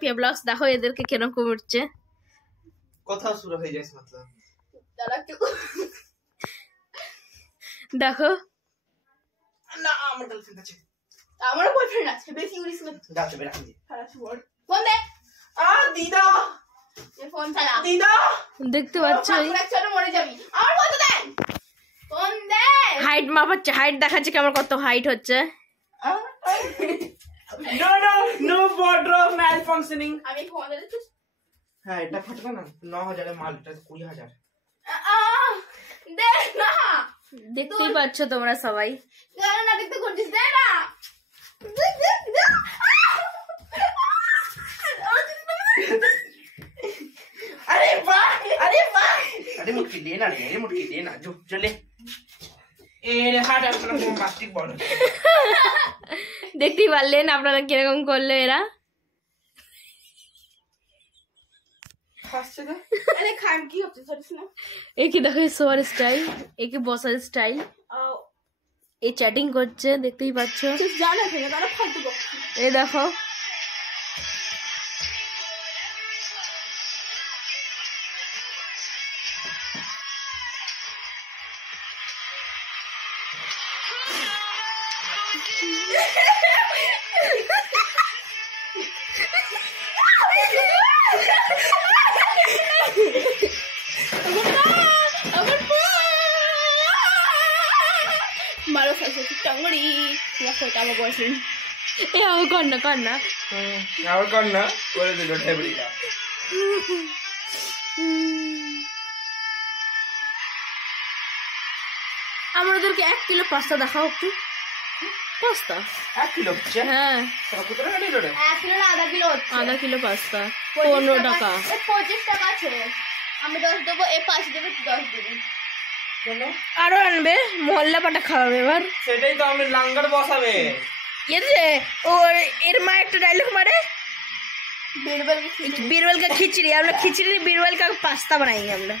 পিয়া blogs দেখো এদেরকে কিরকম উঠছে, কথা শুরু হয়ে যায় मतलब তারা একটু দেখো না আমার গার্লফ্রেন্ড আছে, আমারও বয়ফ্রেন্ড আছে, বেশি উড়িস না যাচ্ছে বেরা দিয়ে খারাপ শুয়োর। ফোন দে দিদা, এই ফোন চালা দিদা দেখতে পাচ্ছ ছোট মরে যাবি, আমার ফোন দে, ফোন দে। হাইট মাপাচ্ছে, হাইট দেখাচ্ছে কেমন কত হাইট হচ্ছে। নো নো নো ওয়ার্ড্রোব ম্যাল ফাংশনিং। আমি ফোন দিচ্ছি। হ্যাঁ এটা ফাটবে না, 9000 এর মাল, এটা 20000। দে না, দেখতেই পাচ্ছ তোমরা সবাই, কেন না দেখতে করছিস, দে না, দে দে দে। अरे वाह अरे वाह, अरे मुटकी लेना रे, मुटकी लेना जो चले ए रे हार्ट अपना प्लास्टिक बॉल। দেখতেই পারলেন আপনারা কিরকম করলো এরা। হাসছে না, আরে খান কি হচ্ছে সরিস না। একে দেখো শোয়ার স্টাইল, একে বসার স্টাইল, এই চ্যাটিং করছে দেখতেই পাচ্ছ। তুই জানা কেন তারা ফালতু বকছে। এই দেখো মারো ফাঁসে টাঙ্গড়ি, দেখো এটা আমার বয়ফ্রেন্ড। এ আমার কন্যা কন্যা और कौन ना बोले तो ढेबड़ी का আমাদেরকে 1 কিলো পাস্তা দেখাও একটু। পাস্তা 1 किलो बच्चे হ্যাঁ, तो कितना का ले रे 1 কিলো না আধা কিলো হচ্ছে। আধা কিলো পাস্তা 15 টাকা। 25 টাকা আছে, আমি 10 দেবো, এ 5 দেবে, 10 দেবে। चलो আরো আনবে, মহল্লা পাটা খাওয়াবে এবার। সেটাই তো আমরা লাঙ্গর বসাবে। এর যে ও এর মা একটা ডায়লগ মারে, बीरबल बीरबल का खिचड़ी, हम लोग खिचड़ी बीरबल का पास्ता बनाएंगे हम लोग।